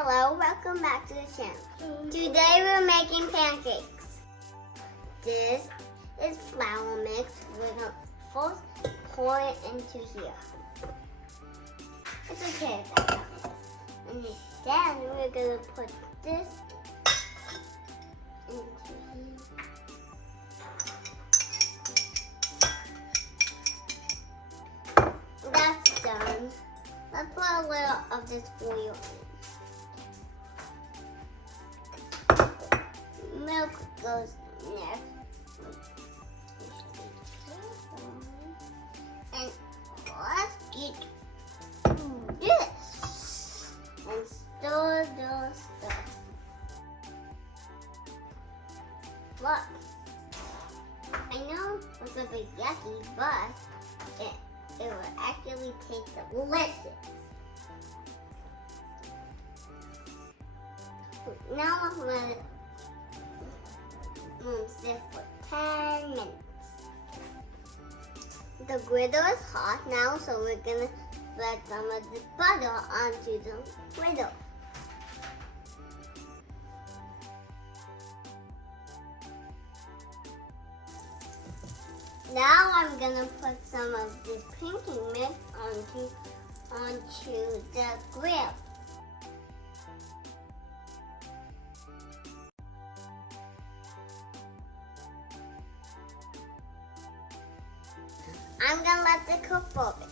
Hello, welcome back to the channel. Today we're making pancakes. This is flour mix. We're going to first pour it into here. It's okay if that happens. And then we're going to put this into here. That's done. Let's put a little of this oil in. Milk goes next. And let's get this and stir the stuff. Look, I know it's a bit yucky, but it will actually taste delicious. Now let's let it sit for 10 minutes. The griddle is hot now, so we're gonna let some of the butter onto the griddle. Now I'm gonna put some of this pancake mix onto the grill. I'm gonna let it cook for a bit.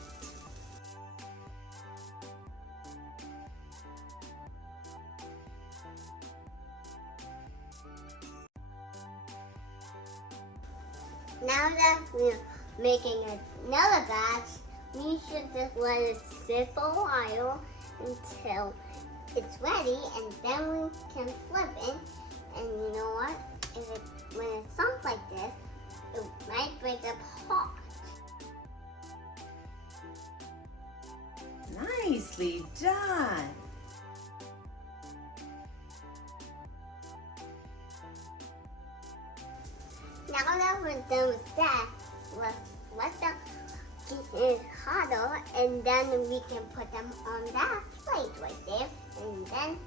Now that we're making another batch, we should just let it sit for a while until it's ready, and then we can flip it. And you know what? When it sounds like this, it might break apart. Nicely done. Now that we're done with that, let's let them get hotter, and then we can put them on that plate right there, and then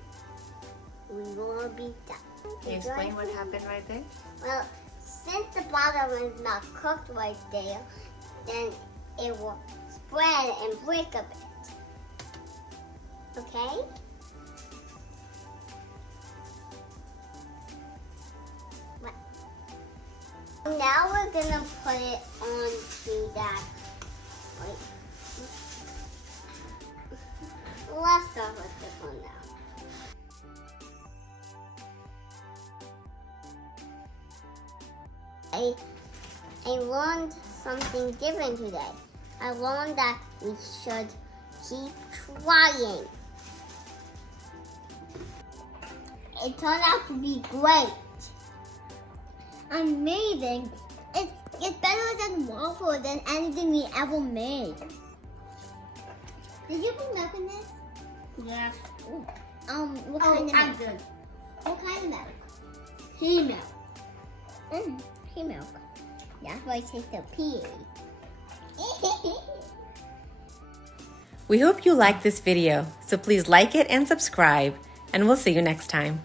we will be done. Can you explain what happened right there? Well, since the bottom is not cooked right there, then it will spread and break a bit. Okay? Now we're gonna put it onto that. Wait. Let's start with this one now. I learned something different today. I learned that we should keep trying. It turned out to be great. Amazing. It's better than waffle than anything we ever made. Did you put milk in this? Yes. What kind of milk? Good. What kind of milk? Pea milk. Pea milk. That's why I taste the pea. We hope you liked this video, so please like it and subscribe, and we'll see you next time.